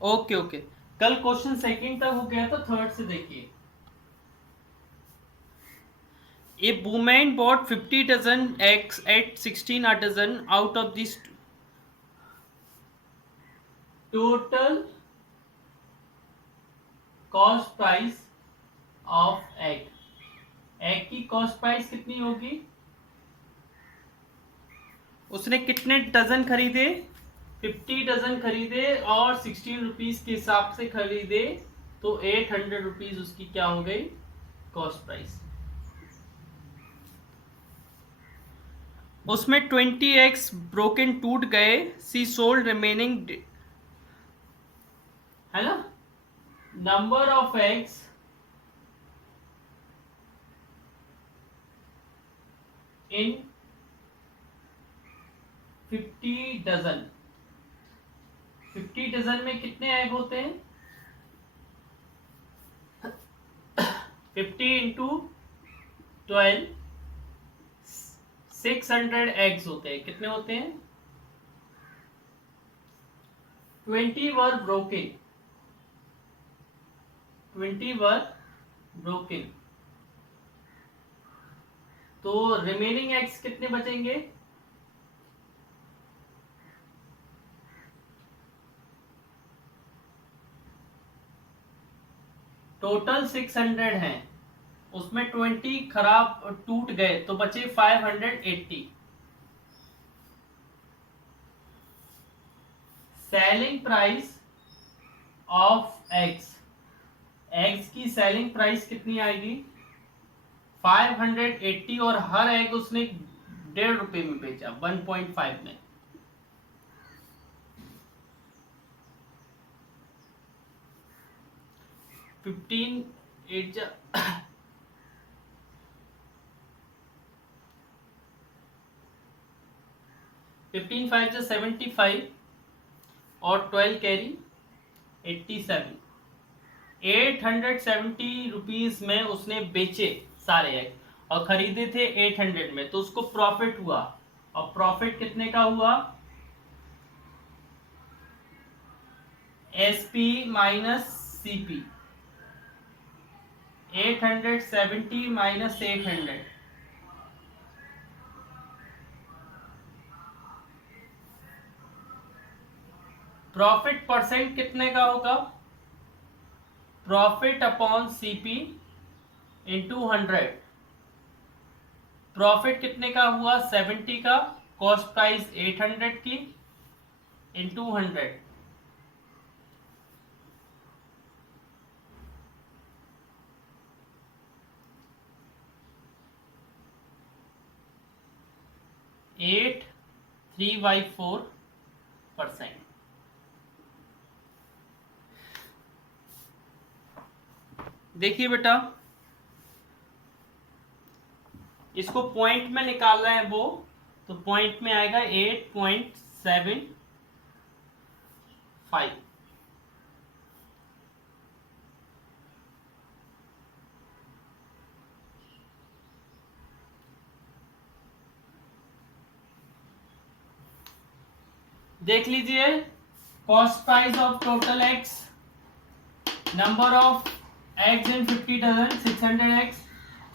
Okay okay, कल question second तक हो गया था, थर्ड से देखिए। A women bought 50 dozen eggs at 16 a dozen. Out of this total cost price of egg, egg की कॉस्ट प्राइस कितनी होगी? उसने कितने डजन खरीदे? 50 डजन खरीदे और 16 रुपीज के हिसाब से खरीदे, तो 800 रुपीज उसकी क्या हो गई? Cost price. उसमें 20 एग्स ब्रोकन टूट गए, सी सोल्ड रिमेनिंग, है ना? Number of eggs in 50 dozen, 50 dozen में कितने एग होते हैं? 50 इंटू 12, 600 एग्स होते हैं। कितने होते हैं? 20 वर ब्रोकन, 20 वर ब्रोकन, तो रिमेनिंग एग्स कितने बचेंगे? टोटल 600 हैं, उसमें 20 खराब टूट गए तो बचे 580। Selling price of eggs, eggs की सेलिंग प्राइस कितनी आएगी? 580, और हर एग उसने 1.5 रुपए में बेचा, 1.5 में। फिफ्टीन 5 से 75 और 12 कैरी 87, 870 रुपीज में उसने बेचे सारे एग, और खरीदे थे 800 में, तो उसको प्रॉफिट हुआ। और प्रॉफिट कितने का हुआ? SP minus CP, 870 minus 800, profit percent कितने का होगा? Profit upon CP into 100, profit कितने का हुआ? 70 का, कॉस्ट प्राइस 800 की, इंटू 100। 83/4%। देखिए बेटा, इसको पॉइंट में निकाल रहे हैं वो, तो पॉइंट में आएगा 8.75। देख लीजिए, cost price of total eggs, number of eggs in 50 dozen 600 eggs,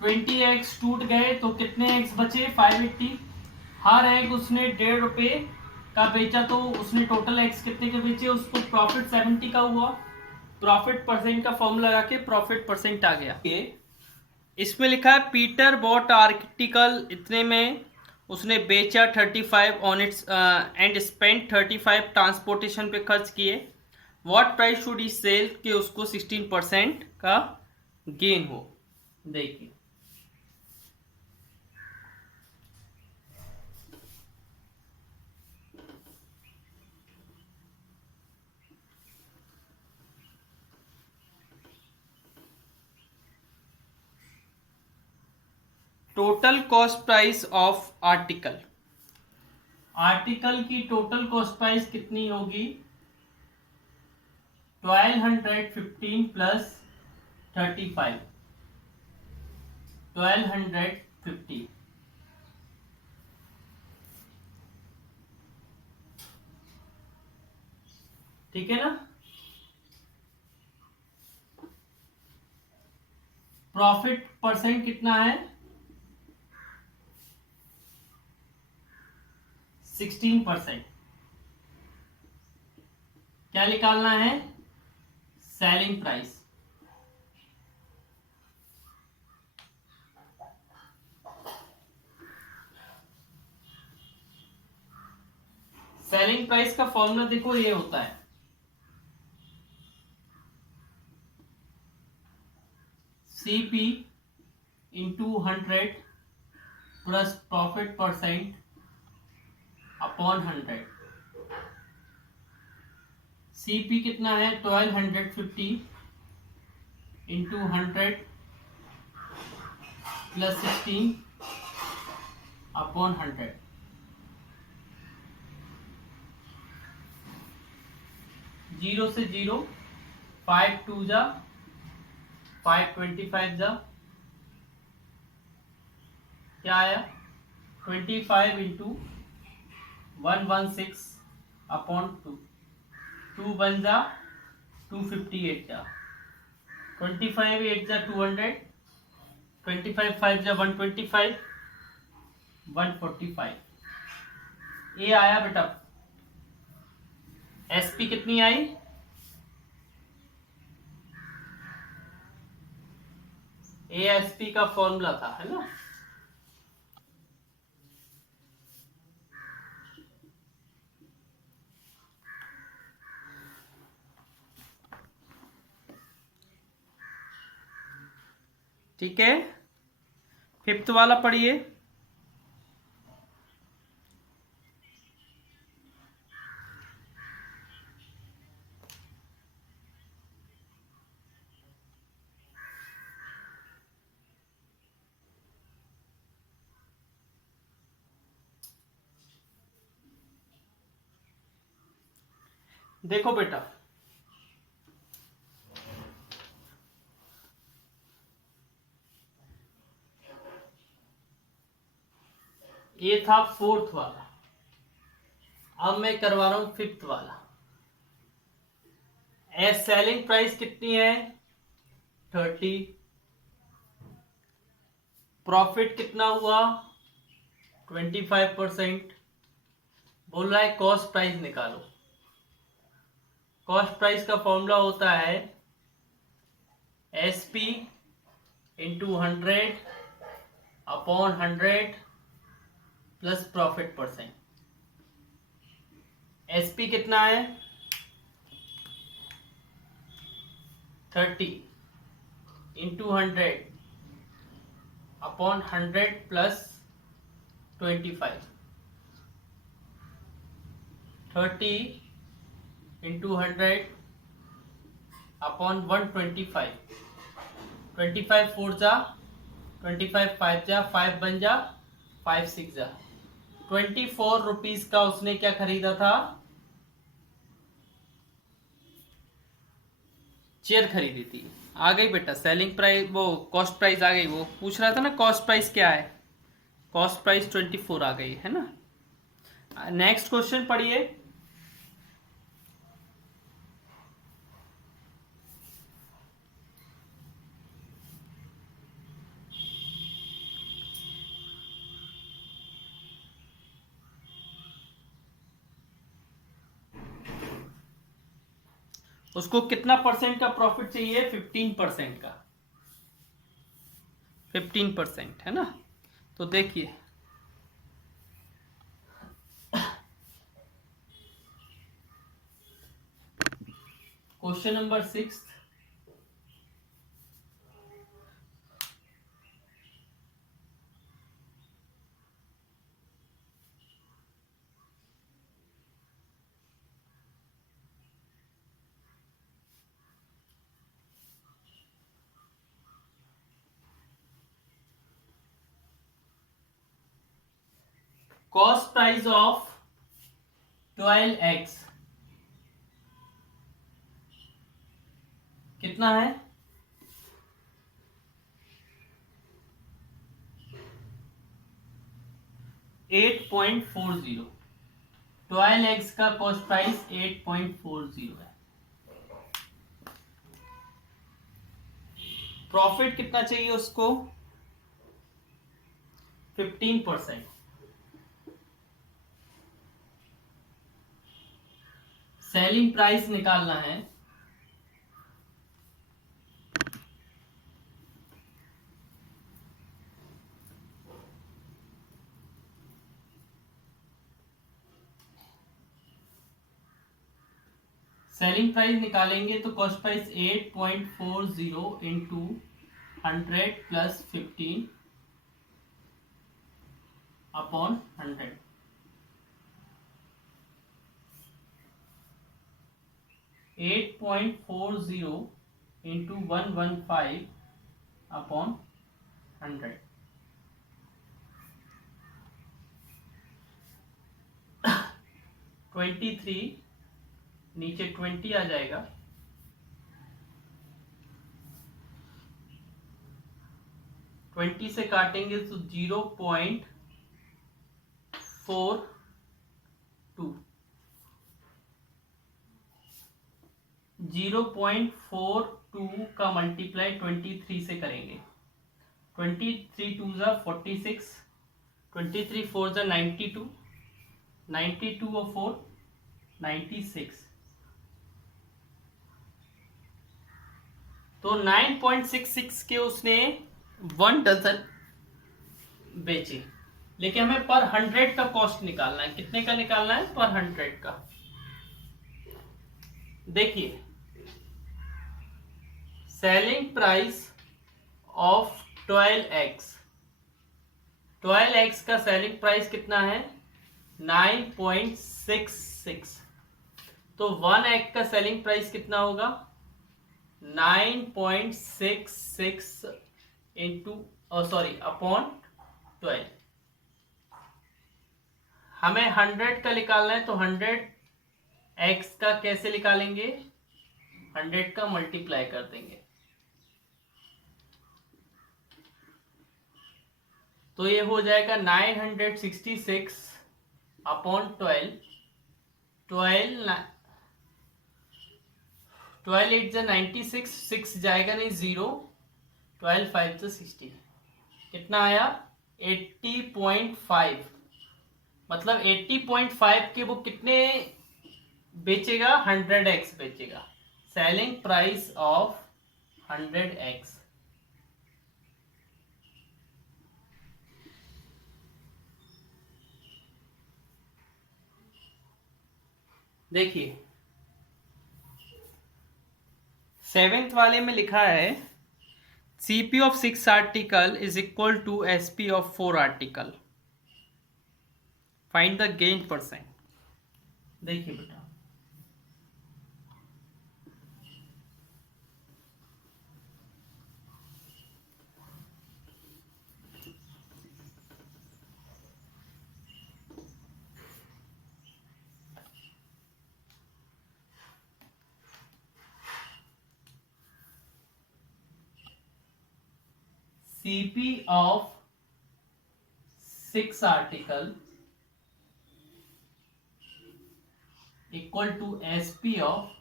20 eggs टूट गए तो कितने एग्स बचे? 580। हर एग उसने 1.5 रुपए का बेचा, तो उसने टोटल एग्स कितने के बेचे? उसको प्रॉफिट 70 का हुआ। प्रॉफिट परसेंट का फॉर्मूला लगा के प्रॉफिट परसेंट आ गया। इसमें लिखा है पीटर बॉट आर्टिकल इतने में, उसने बेचा 35 on its and spend 35 transportation पे खर्च किए। What price should he sell कि उसको 16% का गेन हो? देखिए, total cost price of article, article की टोटल कॉस्ट प्राइस कितनी होगी? 1215 प्लस 35, 1250। ठीक है ना? प्रॉफिट परसेंट कितना है? 16%। क्या निकालना है? Selling price. सेलिंग प्राइस का फॉर्मूला देखो, ये होता है CP into 100 plus profit percent upon 100। CP कितना है? 1250 इंटू 100 प्लस 16 अपॉन 100। जीरो से जीरो, 5 2 जा 5, 25 जा क्या आया? 25 इंटू 116 अपॉन 2। 2 1 जा 258 जा, 25 8 जा 200, 25 5 जा 125, 145। ये आया बेटा। SP कितनी आई? ASP का फॉर्मूला था, है ना? ठीक है, फिफ्थ वाला पढ़िए। देखो बेटा, ये था फोर्थ वाला, अब मैं करवा रहा हूं फिफ्थ वाला। एस सेलिंग प्राइस कितनी है? 30। प्रॉफिट कितना हुआ? 25%। बोल रहा है कॉस्ट प्राइस निकालो। कॉस्ट प्राइस का फॉर्मूला होता है SP into 100 upon 100 plus profit percent. SP कितना है? 30 into 100 upon 100 plus 25। 30 into 100 upon 125। 25 4 जा 25 5 जा 5 बन जा 5 6 जा 24 रुपीज का उसने क्या खरीदा था? चेयर खरीदी थी। आ गई बेटा सेलिंग प्राइस, वो कॉस्ट प्राइस आ गई। वो पूछ रहा था ना कॉस्ट प्राइस क्या है। कॉस्ट प्राइस 24 आ गई है ना। नेक्स्ट क्वेश्चन पढ़िए। उसको कितना परसेंट का प्रॉफिट चाहिए? 15% का। 15% है ना। तो देखिए question number 6। Cost price of 12 eggs कितना है? 8.40। 12 eggs का कॉस्ट प्राइस 8.40 है। प्रॉफिट कितना चाहिए उसको? 15%। सेलिंग प्राइस निकालना है। सेलिंग प्राइस निकालेंगे तो cost price 8.40 into 100 plus 15 upon 100। 8.40 into 115 upon 100। 23 नीचे 20 आ जाएगा। 20 से काटेंगे तो 0.42। 0.42 का मल्टीप्लाई 23 से करेंगे। 23 टू ज़ा 46, 23 फोर ज़ा 92, 92 और 4 96। तो 9.66 के उसने 1 डजन बेचे, लेकिन हमें पर 100 का कॉस्ट निकालना है। कितने का निकालना है? पर 100 का। देखिए, selling price of 12x, 12x का सेलिंग प्राइस कितना है? 9.66। तो 1x का सेलिंग प्राइस कितना होगा? 9.66 इंटू अपॉन 12। हमें 100 का निकालना है, तो 100x का कैसे निकालेंगे? 100 का मल्टीप्लाई कर देंगे। तो ये हो जाएगा 966 अपॉन 12। 12 8 जा 96, 6 जाएगा नहीं, 0। 12 5 जा 60। कितना आया? 80.5। मतलब 80.5 के वो कितने बेचेगा? 100x बेचेगा। Selling price of 100x। देखिए, 7th वाले में लिखा है CP of 6 article is equal to SP of 4 article. Find the gain percent. देखिए बेटा, CP of 6 article equal to SP of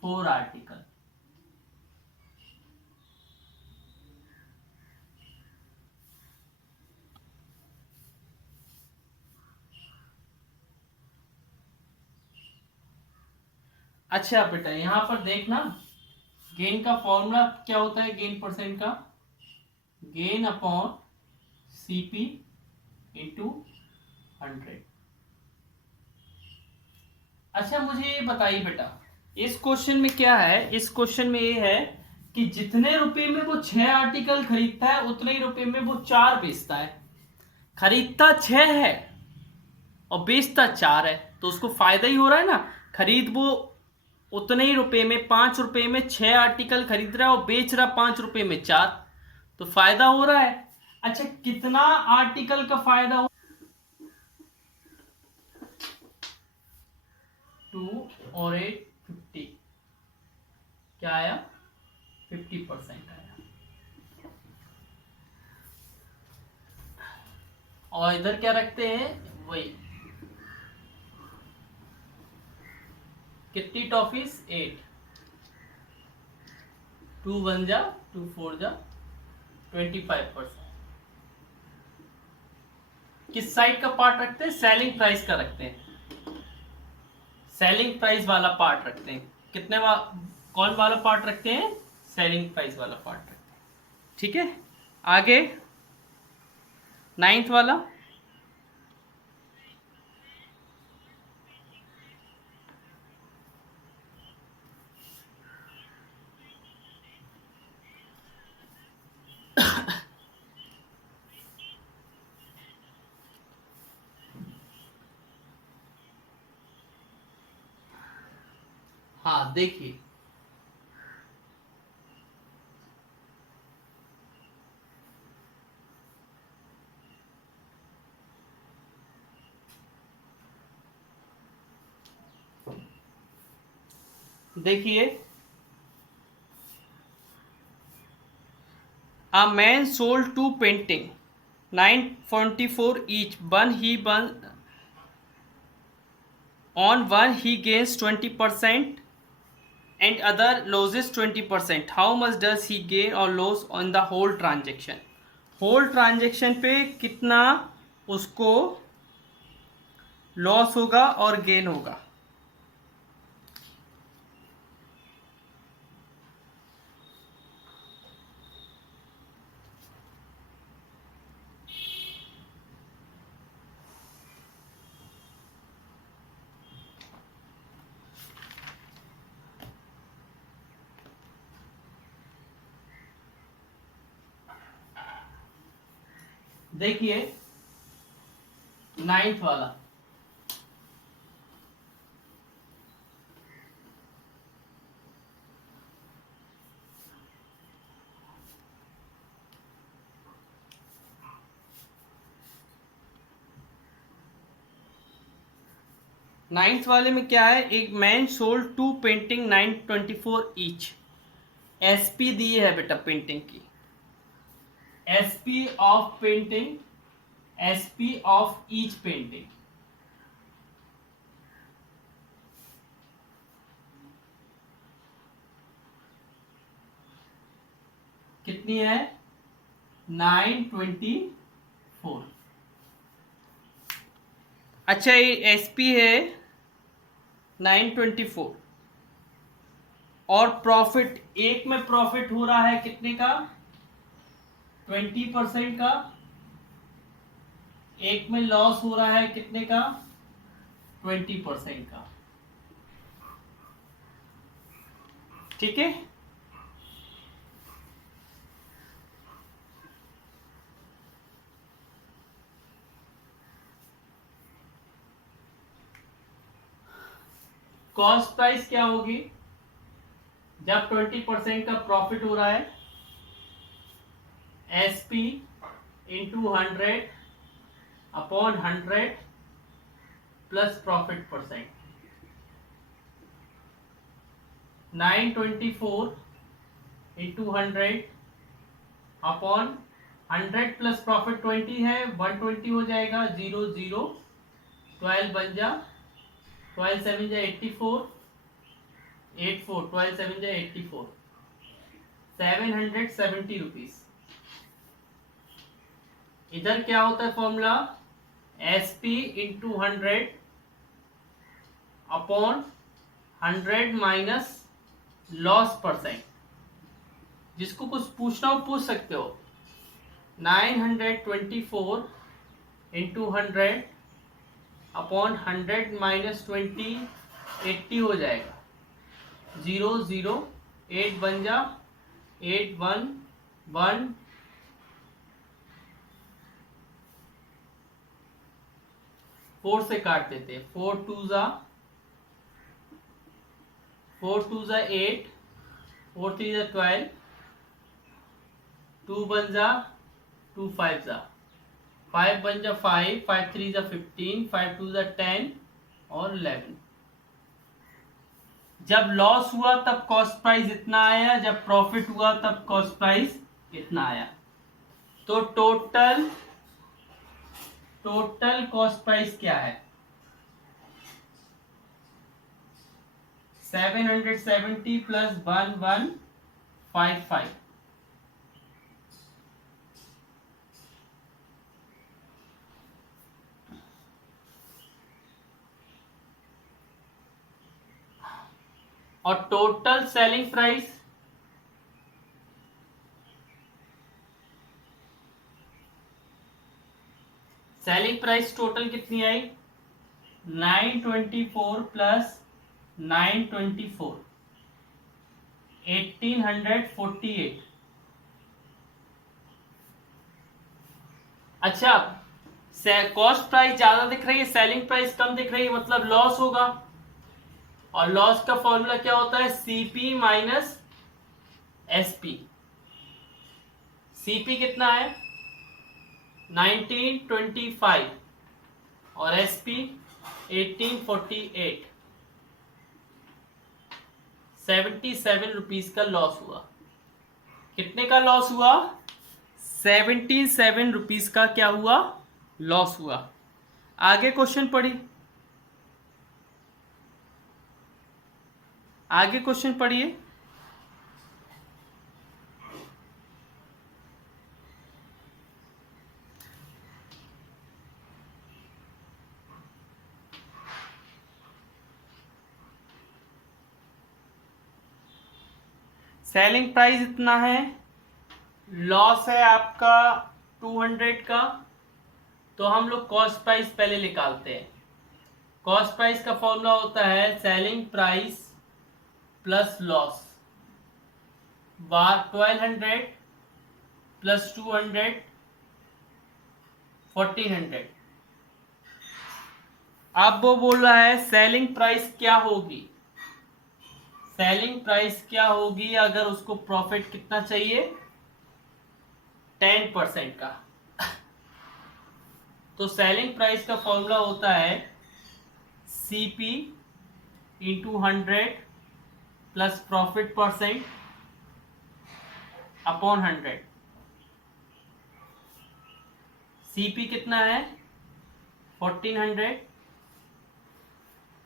4 article. अच्छा बेटा, यहां पर देखना, गेन का फॉर्मूला क्या होता है? गेन परसेंट का गेन अपॉन CP इंटू 100। अच्छा, मुझे ये बताइए बेटा, इस क्वेश्चन में क्या है? इस क्वेश्चन में ये है कि जितने रुपए में वो 6 आर्टिकल खरीदता है, उतने ही रुपए में वो 4 बेचता है। खरीदता 6 है और बेचता 4 है, तो उसको फायदा ही हो रहा है ना। खरीद वो उतने ही रुपए में, 5 रुपए में 6 आर्टिकल खरीद रहा है और बेच रहा 5 रुपए में 4, तो फायदा हो रहा है। अच्छा, कितना आर्टिकल का फायदा हो? 2 और 8 50। क्या आया? 50% आया। और इधर क्या रखते हैं? वही, कितनी टॉफीज? 8। टू वन जा टू फोर जा 25%। किस साइड का पार्ट रखते हैं? सेलिंग प्राइस का रखते हैं, सेलिंग प्राइस वाला पार्ट रखते हैं। कौन वाला पार्ट रखते हैं? सेलिंग प्राइस वाला पार्ट रखते हैं। ठीक है, आगे 9th वाला। हाँ देखिए, देखिए a man sold two painting 924 each. On one he gains 20% and other loses 20%. How much does he gain or lose on the whole transaction? Whole transaction पे कितना उसको लॉस होगा और गेन होगा? देखिए 9th वाला, नाइन्थ वाले में क्या है? एक man sold two painting 924 each. SP दी है बेटा पेंटिंग की, SP of painting, SP of each painting कितनी है? 924। अच्छा, ये एसपी है 924 और प्रॉफिट, एक में प्रॉफिट हो रहा है कितने का? 20% का। एक में लॉस हो रहा है कितने का? 20% का। ठीक है, कॉस्ट प्राइस क्या होगी जब 20% का प्रॉफिट हो रहा है? SP into 100 upon 100 plus profit percent. 924 into 100 upon 100 plus profit 20 है, 120 हो जाएगा। 0 0 12 बन जा, 12 7 जा 84, 84 12 7 जा 84, 770 रुपीज। इधर क्या होता है formula? SP into 100 upon 100 minus loss percent. जिसको कुछ पूछना हो पूछ सकते हो। 924 इंटू 100 अपॉन 100 माइनस 20, 80 हो जाएगा। 0 0 8 बन जा, 8 1 1 4 से काट देते हैं। 4 2 जा 8, 4 3 जा 12, 2 बन जा, 2 5 जा 5 बन जा 5, 5 3 जा 15, 5 2 जा 10 और 11। जब लॉस हुआ तब कॉस्ट प्राइस इतना आया, जब प्रॉफिट हुआ तब कॉस्ट प्राइस इतना आया। तो टोटल कॉस्ट प्राइस क्या है? 770 प्लस 11 55। और टोटल सेलिंग प्राइस टोटल कितनी आई? 924 प्लस 924 1848। अच्छा, कॉस्ट प्राइस ज्यादा दिख रही है, सेलिंग प्राइस कम दिख रही है, मतलब लॉस होगा। और लॉस का फॉर्मूला क्या होता है? CP minus SP. सीपी कितना है? 1925 और एसपी 1848। 77 रुपीज का लॉस हुआ। कितने का लॉस हुआ? 77 रुपीज का क्या हुआ? लॉस हुआ। आगे क्वेश्चन पढ़ी, आगे क्वेश्चन पढ़िए। सेलिंग प्राइस इतना है, लॉस है आपका 200 का, तो हम लोग कॉस्ट प्राइस पहले निकालते हैं। कॉस्ट प्राइस का फॉर्मूला होता है selling price plus loss, 1200 plus 200 1400। अब वो बोल रहा है सेलिंग प्राइस क्या होगी, सेलिंग प्राइस क्या होगी अगर उसको प्रॉफिट कितना चाहिए? 10% का। तो सेलिंग प्राइस का फॉर्मूला होता है CP into 100 plus profit percent upon 100। CP कितना है? 1400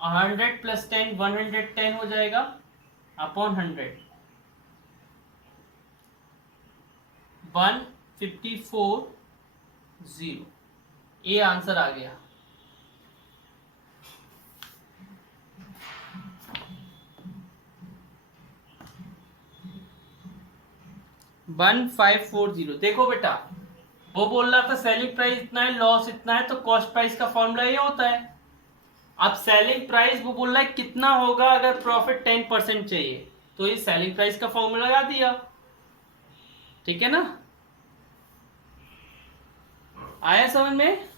और 100 प्लस 10 110 हो जाएगा अपॉन 100 154.0। ये आंसर आ गया। वन 540। देखो बेटा, वो बोल रहा था सेलिंग प्राइस इतना है, लॉस इतना है, तो कॉस्ट प्राइस का फॉर्मूला ये होता है। अब सेलिंग प्राइस वो बोल रहा है कितना होगा अगर प्रॉफिट 10% चाहिए, तो ये सेलिंग प्राइस का फॉर्मूला लगा दिया। ठीक है ना? आया समझ में?